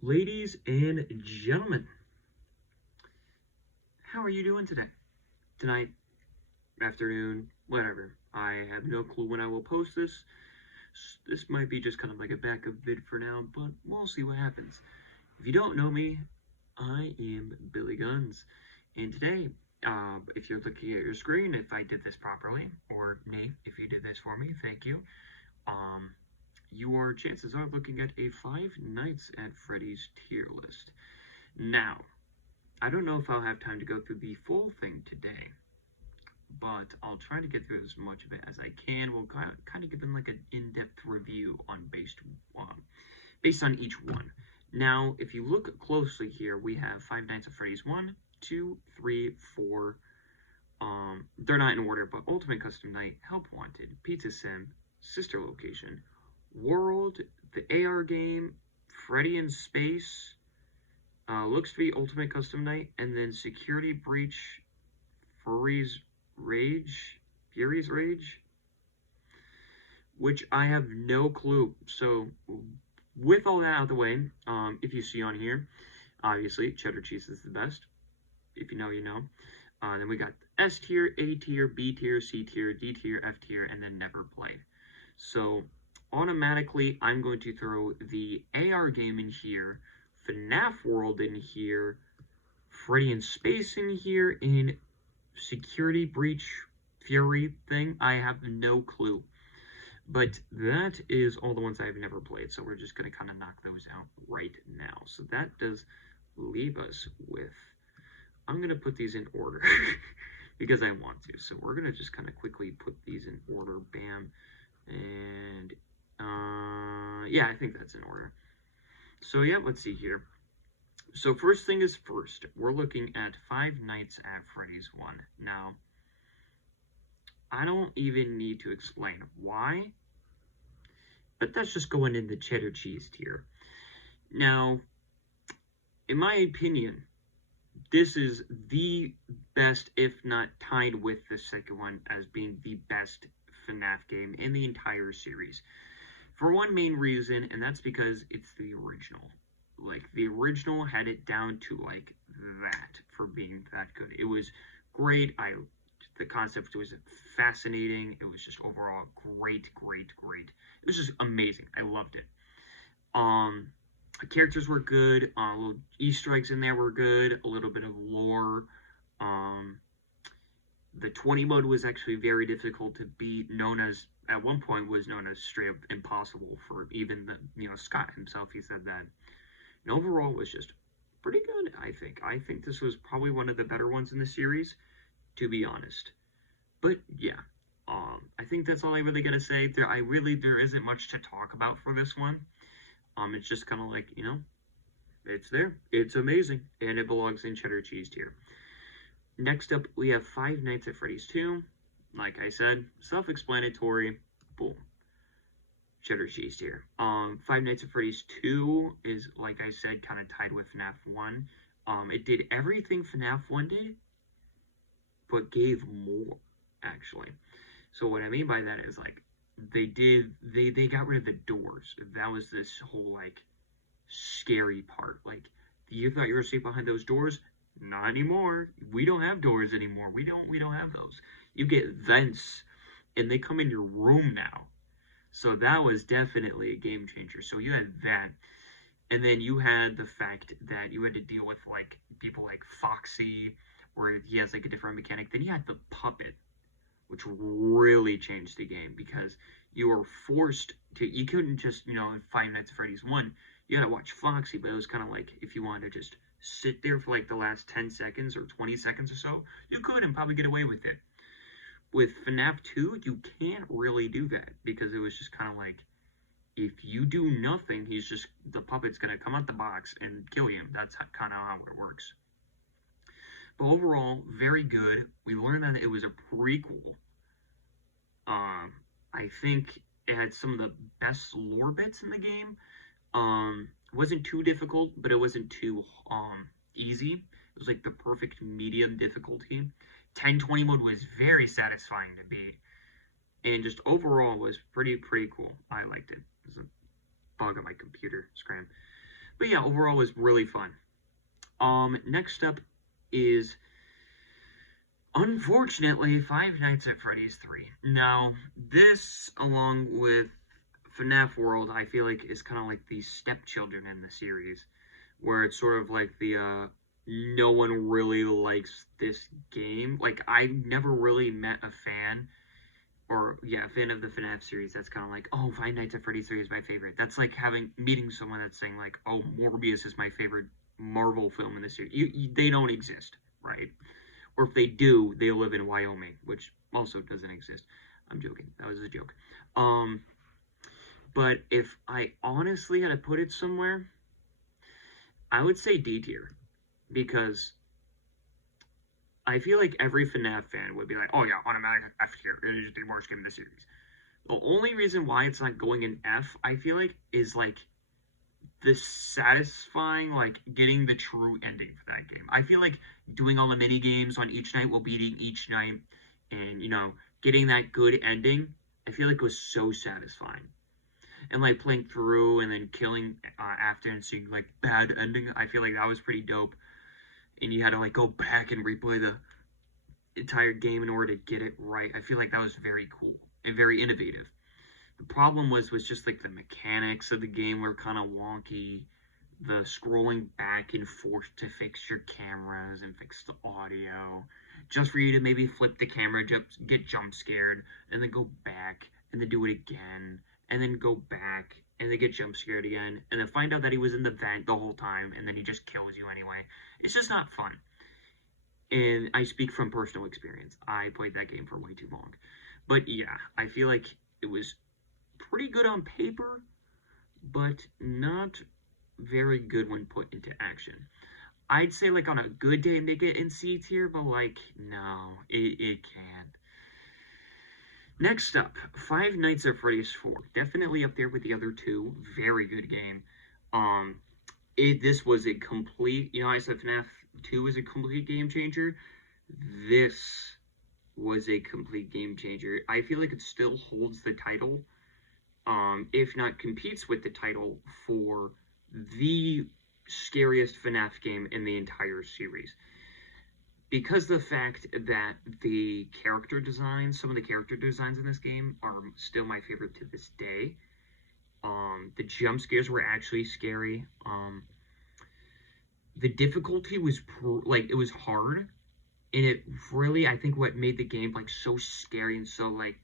Ladies and gentlemen, how are you doing today? Tonight, afternoon, whatever. I have no clue when I will post this. This might be just kind of like a backup vid for now, but we'll see what happens. If you don't know me, I am Billygunz, and today, if you're looking at your screen, if I did this properly, or Nate, if you did this for me, thank you. Um, your chances are looking at a Five Nights at Freddy's tier list. Now, I don't know if I'll have time to go through the full thing today, but I'll try to get through as much of it as I can. We'll kind of give them like an in-depth review on based on each one. Now, if you look closely here, we have Five Nights at Freddy's 1, 2, 3, 4. They're not in order, but Ultimate Custom Night, Help Wanted, Pizza Sim, Sister Location, World, the AR game, Freddy in Space, looks to be Ultimate Custom Night, and then Security Breach, Fury's Rage, which I have no clue. So, with all that out of the way, if you see on here, obviously, cheddar cheese is the best. If you know, you know. Then we got S tier, A tier, B tier, C tier, D tier, F tier, and then never played. So, automatically, I'm going to throw the AR game in here, Fnaf World in here, Freddy in Space in here, and Security Breach Fury thing. I have no clue. But that is all the ones I have never played, so we're just going to kind of knock those out right now. So that does leave us with... I'm going to put these in order because I want to. So we're going to just kind of quickly put these in order. Bam. And, yeah, I think that's in order. So, yeah, let's see here. So, first thing is first. We're looking at Five Nights at Freddy's 1. Now, I don't even need to explain why, but that's just going in the cheddar cheese tier. Now, in my opinion, this is the best, if not tied with the second one, as being the best FNAF game in the entire series. For one main reason, and that's because it's the original. Like, the original had it down to, like, that for being that good. It was great. The concept was fascinating. It was just overall great. It was just amazing. I loved it. The characters were good. Little Easter eggs in there were good. A little bit of lore. The 20 mode was actually very difficult to beat. At one point, was known as straight up impossible for even Scott himself. He said that. And overall, it was just pretty good. I think. I think this was probably one of the better ones in the series, to be honest. But yeah, I think that's all I really gotta say. There isn't much to talk about for this one. It's just kind of like, it's there. It's amazing, and it belongs in cheddar cheese tier. Next up, we have Five Nights at Freddy's 2. Like I said, self-explanatory. Boom. Cheddar cheese tier. Five Nights at Freddy's 2 is, like I said, kind of tied with FNAF 1. It did everything FNAF 1 did, but gave more, actually. So what I mean by that is, like, they got rid of the doors. That was this whole, like, scary part. Like, you thought you were safe behind those doors? Not anymore. We don't have doors anymore. We don't have those. You get vents, and they come in your room now. So that was definitely a game changer. So you had that. And then you had the fact that you had to deal with, like, people like Foxy, where he has, like, a different mechanic. Then you had the puppet, which really changed the game, because you were forced to, you couldn't just, in Five Nights at Freddy's 1, you had to watch Foxy, but it was kind of like, if you wanted to just sit there for, like, the last 10 seconds or 20 seconds or so, you could and probably get away with it. With FNAF 2, you can't really do that, because it was just kind of like, if you do nothing, the puppet's going to come out the box and kill you. That's kind of how it works. But overall, very good. We learned that it was a prequel. I think it had some of the best lore bits in the game. It wasn't too difficult, but it wasn't too easy. It was like the perfect medium difficulty. 1020 mode was very satisfying to beat. And just overall was pretty cool. I liked it. There's a bug on my computer screen. But yeah, overall was really fun. Next up is, unfortunately, Five Nights at Freddy's 3. Now, this, along with FNAF World, I feel like is kind of like the stepchildren in the series, where it's sort of like the, no one really likes this game. Like, I never really met a fan, or, yeah, a fan of the FNAF series that's kind of like, oh, Five Nights at Freddy's 3 is my favorite. That's like meeting someone that's saying, like, oh, Morbius is my favorite Marvel film in the series. They don't exist, right? Or if they do, they live in Wyoming, which also doesn't exist. I'm joking. That was a joke. Um, but if I honestly had to put it somewhere, I would say D tier, because I feel like every FNAF fan would be like, oh yeah, automatic F tier. It is the worst game in the series. The only reason why it's not going in F, I feel like, is like the satisfying, like getting the true ending for that game. I feel like doing all the mini games on each night while beating each night, and getting that good ending, I feel like it was so satisfying. And like playing through and then killing after and seeing like bad ending, I feel like that was pretty dope. And you had to like go back and replay the entire game in order to get it right. I feel like that was very cool and very innovative. The problem was just like the mechanics of the game were kind of wonky. The scrolling back and forth to fix your cameras and fix the audio, just for you to maybe flip the camera, get jump scared, and then go back, and then do it again, and then go back, and then get jump scared again, and then find out that he was in the vent the whole time, and then he just kills you anyway. It's just not fun. And I speak from personal experience. I played that game for way too long. But yeah, I feel like it was pretty good on paper, but not very good when put into action. I'd say like on a good day make it in C tier, but like no, it can't. Next up, Five Nights at Freddy's 4. Definitely up there with the other two. Very good game. This was a complete, I said FNAF 2 was a complete game changer. This was a complete game changer. I feel like it still holds the title, if not competes with the title for the scariest FNAF game in the entire series. Because the fact that some of the character designs in this game are still my favorite to this day. The jump scares were actually scary. The difficulty was it was hard, and it really, I think, what made the game like so scary and so like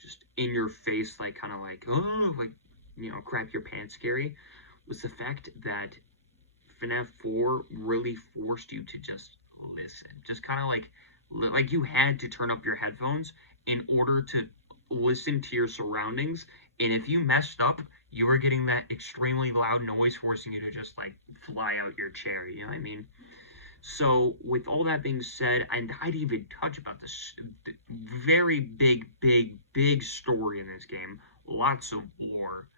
just in your face, like kind of like oh like crap your pants scary, was the fact that FNAF 4 really forced you to just listen, just kind of like you had to turn up your headphones in order to listen to your surroundings, and if you messed up, you were getting that extremely loud noise forcing you to just like fly out your chair. You know what I mean? So, with all that being said, and I'd even touch about this very big story in this game, lots of lore,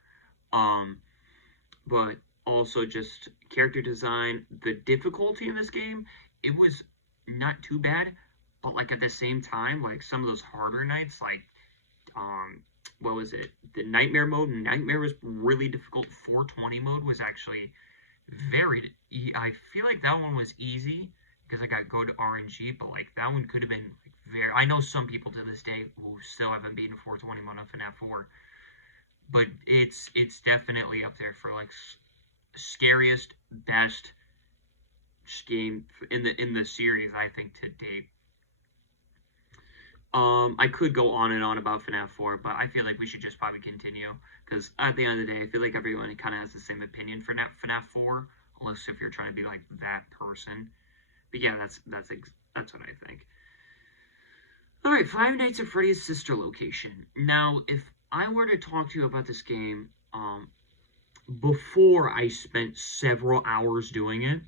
but also just character design, the difficulty in this game, it was not too bad, but like at the same time, like some of those harder nights, like what was it? The Nightmare mode. Nightmare was really difficult. 420 mode was actually I feel like that one was easy because I got good RNG, but like that one could have been like very. I know some people to this day who still haven't beaten 420 mode on FNAF 4, but it's definitely up there for like scariest, best game in the series, I think, to date. I could go on and on about FNAF 4, but I feel like we should just probably continue, because at the end of the day, I feel like everyone kind of has the same opinion for FNAF 4, unless if you're trying to be like that person. But yeah, that's what I think. All right, Five Nights at Freddy's sister location. Now, if I were to talk to you about this game, before I spent several hours doing it,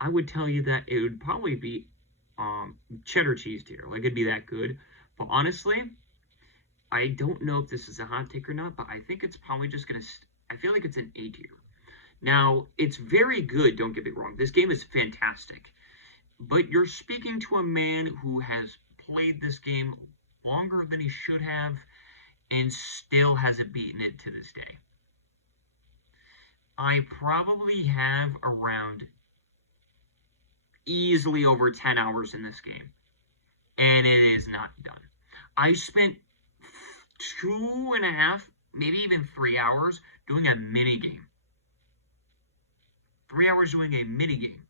I would tell you that it would probably be cheddar cheese tier. Like, it'd be that good. But honestly, I don't know if this is a hot take or not, but I think it's probably just going to... I feel like it's an A tier. Now, it's very good, don't get me wrong. This game is fantastic. But you're speaking to a man who has played this game longer than he should have and still hasn't beaten it to this day. I probably have around easily over 10 hours in this game, and it is not done. I spent 2.5, maybe even 3 hours doing a mini game. 3 hours doing a mini game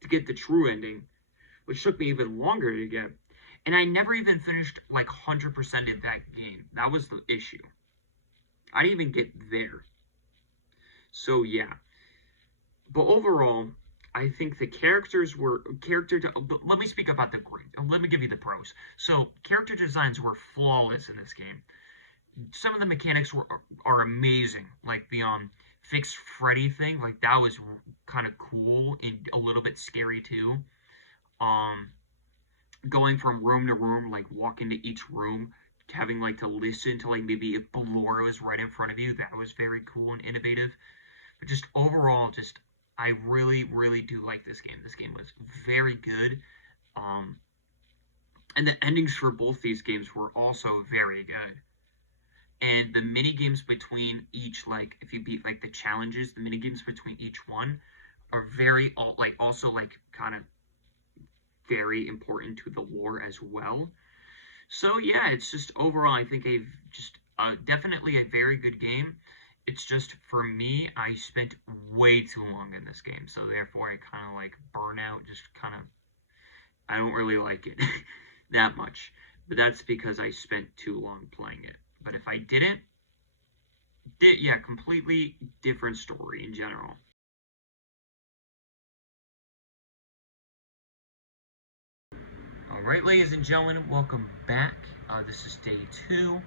to get the true ending, which took me even longer to get. And I never even finished like 100% of that game. That was the issue. I didn't even get there. So yeah. But overall, I think the characters were let me speak about the great. Let me give you the pros. So character designs were flawless in this game. Some of the mechanics are amazing, like the fixed Freddy thing. Like that was kind of cool and a little bit scary too. Um, Going from room to room, like walking to each room, having like to listen to like maybe if Ballora was right in front of you. That was very cool and innovative. But just overall, just I really, really do like this game. This game was very good. Um, and the endings for both these games were also very good. And the mini games between each, like if you beat like the challenges, the mini games between each one are very like also like kind of very important to the lore as well. So yeah, it's just overall I think definitely a very good game. It's just for me, I spent way too long in this game, so therefore I kind of like burnout. Just kind of I don't really like it that much, but that's because I spent too long playing it. But if I didn't, yeah, completely different story in general. Alright, ladies and gentlemen, welcome back. This is day 2.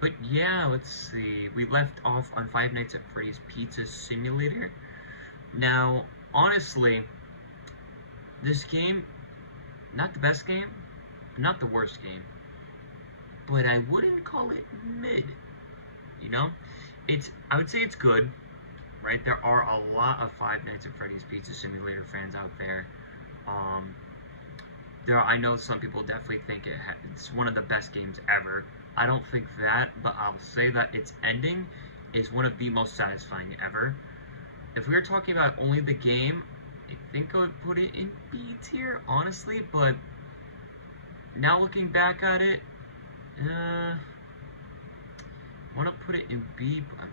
But yeah, let's see. We left off on Five Nights at Freddy's Pizza Simulator. Now, honestly, this game, not the best game, not the worst game, but I wouldn't call it mid. You know? I would say it's good, right? There are a lot of Five Nights at Freddy's Pizza Simulator fans out there. I know some people definitely think it's one of the best games ever. I don't think that, but I'll say that its ending is one of the most satisfying ever. If we were talking about only the game, I think I would put it in B tier, honestly, but now looking back at it, I want to put it in B, but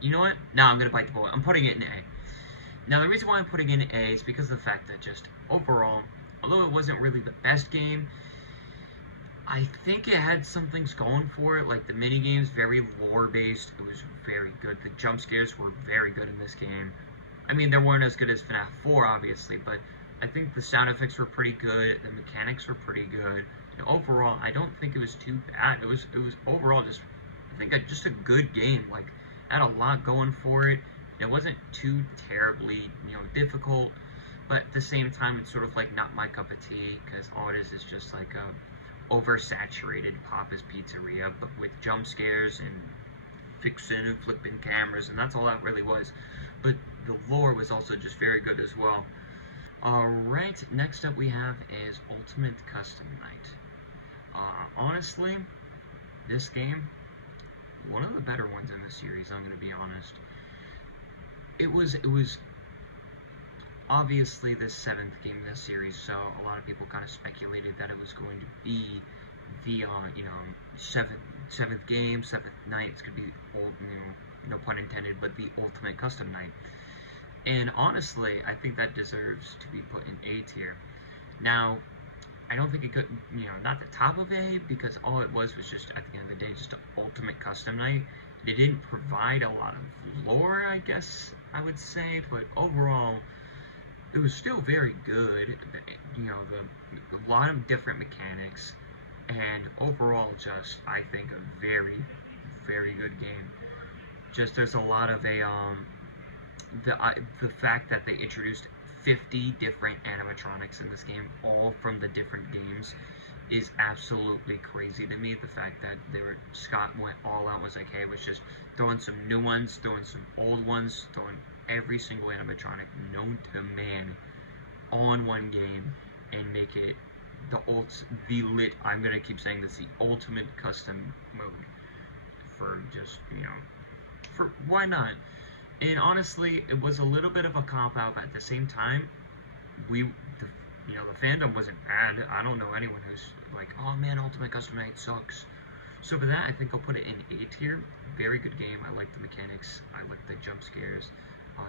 you know what? Now I'm going to bite the bullet. I'm putting it in A. Now the reason why I'm putting it in A is because of the fact that just overall, although it wasn't really the best game, I think it had some things going for it, like the minigames, very lore-based. It was very good. The jump scares were very good in this game. I mean, they weren't as good as Fnaf 4, obviously, but I think the sound effects were pretty good. The mechanics were pretty good. And overall, I don't think it was too bad. It was overall just, I think, just a good game. Like, it had a lot going for it. It wasn't too terribly, difficult. But at the same time, it's sort of like not my cup of tea, because all it is just like a oversaturated Papa's Pizzeria, but with jump scares and fixing and flipping cameras, and that's all that really was. But the lore was also just very good as well. Alright, next up we have is Ultimate Custom Night. Honestly, this game, one of the better ones in the series, I'm going to be honest. It was obviously the 7th game in this series, so a lot of people kind of speculated that it was going to be the, seventh game, 7th night. It's going to be, no pun intended, but the Ultimate Custom Night. And honestly, I think that deserves to be put in A tier. Now, I don't think it could, not the top of A, because all it was just, at the end of the day, just an Ultimate Custom Night. It didn't provide a lot of lore, I guess I would say, but overall, it was still very good. A lot of different mechanics, and overall, just I think a very, very good game. Just there's a lot of the fact that they introduced 50 different animatronics in this game, all from the different games, is absolutely crazy to me. The fact that Scott went all out, was like, hey, let's just throw in some new ones, throw in some old ones, throw in every single animatronic known to man on one game, and make it I'm gonna keep saying this, the ultimate custom mode for just, why not? And honestly, it was a little bit of a cop-out, but at the same time, the fandom wasn't bad. I don't know anyone who's like, oh man, Ultimate Custom Night sucks. So for that, I think I'll put it in A tier. Very good game. I like the mechanics. I like the jump scares.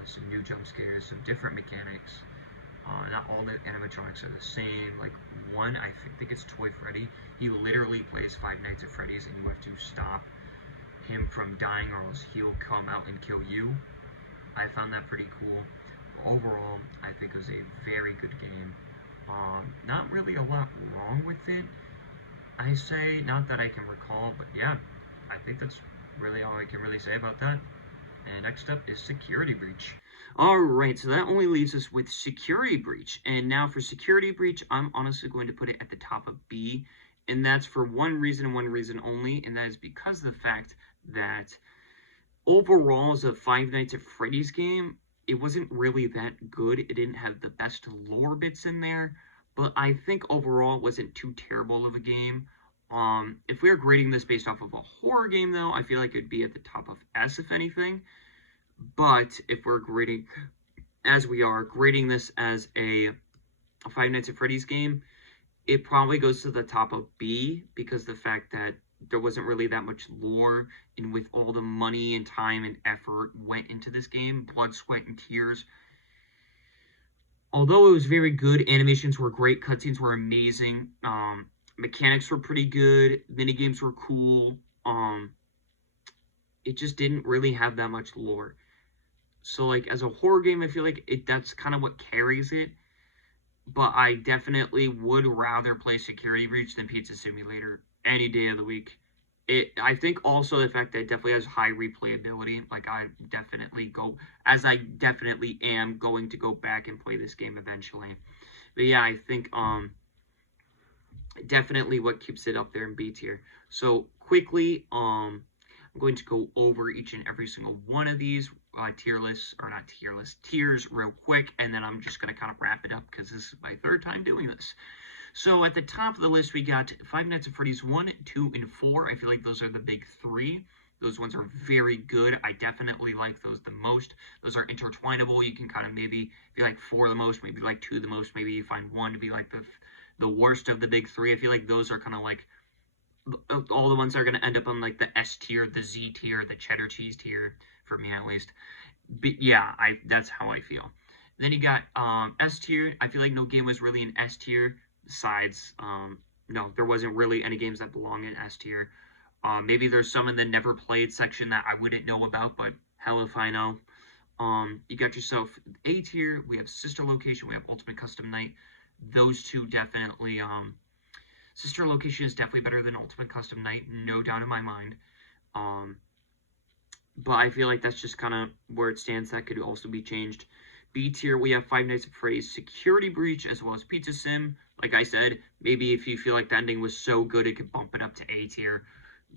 Some new jump scares, some different mechanics. Not all the animatronics are the same. Like one, I think it's Toy Freddy. He literally plays Five Nights at Freddy's, and you have to stop him from dying, or else he'll come out and kill you. I found that pretty cool. Overall, I think it was a very good game. Not really a lot wrong with it, I say, not that I can recall, but yeah, I think that's really all I can really say about that. And next up is Security Breach. Alright, so that only leaves us with Security Breach. And now for Security Breach, I'm honestly going to put it at the top of B. And that's for one reason only, and that is because of the fact that overall, as a Five Nights at Freddy's game, it wasn't really that good. It didn't have the best lore bits in there, but I think overall it wasn't too terrible of a game. If we are grading this based off of a horror game, though, I feel like it'd be at the top of S, if anything. But if we're grading, as we are, grading this as a Five Nights at Freddy's game, it probably goes to the top of B, because the fact that there wasn't really that much lore, and with all the money and time and effort went into this game, blood, sweat, and tears. Although it was very good, animations were great, cutscenes were amazing, mechanics were pretty good, minigames were cool, it just didn't really have that much lore. So, like, as a horror game, I feel like that's kind of what carries it. But I definitely would rather play Security Breach than Pizza Simulator any day of the week. I think also the fact that it definitely has high replayability. Like, I definitely am going to go back and play this game eventually. But yeah, I think definitely what keeps it up there in B tier. So quickly, I'm going to go over each and every single one of these tiers real quick, and then I'm just going to kind of wrap it up because this is my third time doing this. So at the top of the list, we got Five Nights at Freddy's 1, 2, and 4. I feel like those are the big three. Those ones are very good. I definitely like those the most. Those are intertwinable. You can kind of maybe be like 4 the most, maybe like 2 the most. Maybe you find 1 to be like the worst of the big three. I feel like those are kind of like all the ones that are going to end up on like the S tier, the Z tier, the cheddar cheese tier, for me at least. But yeah, that's how I feel. Then you got S tier. I feel like no game was really in S tier. Besides, no, there wasn't really any games that belong in S tier. Maybe there's some in the never played section that I wouldn't know about, but hell if I know. You got yourself A tier. We have Sister Location. We have Ultimate Custom Night. Those two definitely, Sister Location is definitely better than Ultimate Custom Night, no doubt in my mind. But I feel like that's just kind of where it stands. That could also be changed. B tier, we have Five Nights at Freddy's Security Breach, as well as Pizza Sim. Like I said, maybe if you feel like the ending was so good, it could bump it up to A tier.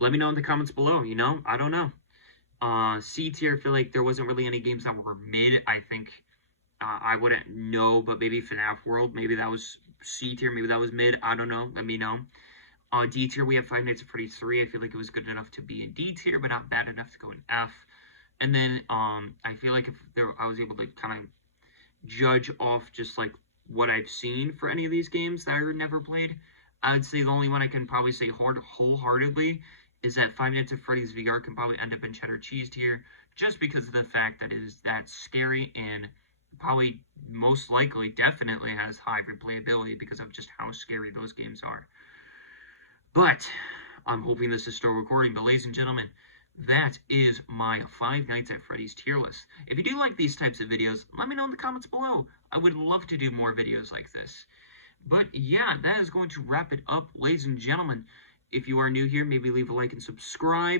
Let me know in the comments below, you know? I don't know. C tier, I feel like there wasn't really any games that were mid. I think I wouldn't know, but maybe Fnaf World, maybe that was C tier, maybe that was mid. I don't know. Let me know. D tier, we have Five Nights at Freddy's 3. I feel like it was good enough to be in D tier, but not bad enough to go in F. And then I feel like if I was able to kind of judge off just like what I've seen for any of these games that I never played, I'd say the only one I can probably say wholeheartedly is that Five Nights at Freddy's VR can probably end up in cheddar cheese tier, just because of the fact that it is that scary and probably most likely definitely has high replayability because of just how scary those games are. But I'm hoping this is still recording. But ladies and gentlemen, that is my Five Nights at Freddy's tier list. If you do like these types of videos, let me know in the comments below. I would love to do more videos like this. But yeah, that is going to wrap it up, ladies and gentlemen. If you are new here, maybe leave a like and subscribe.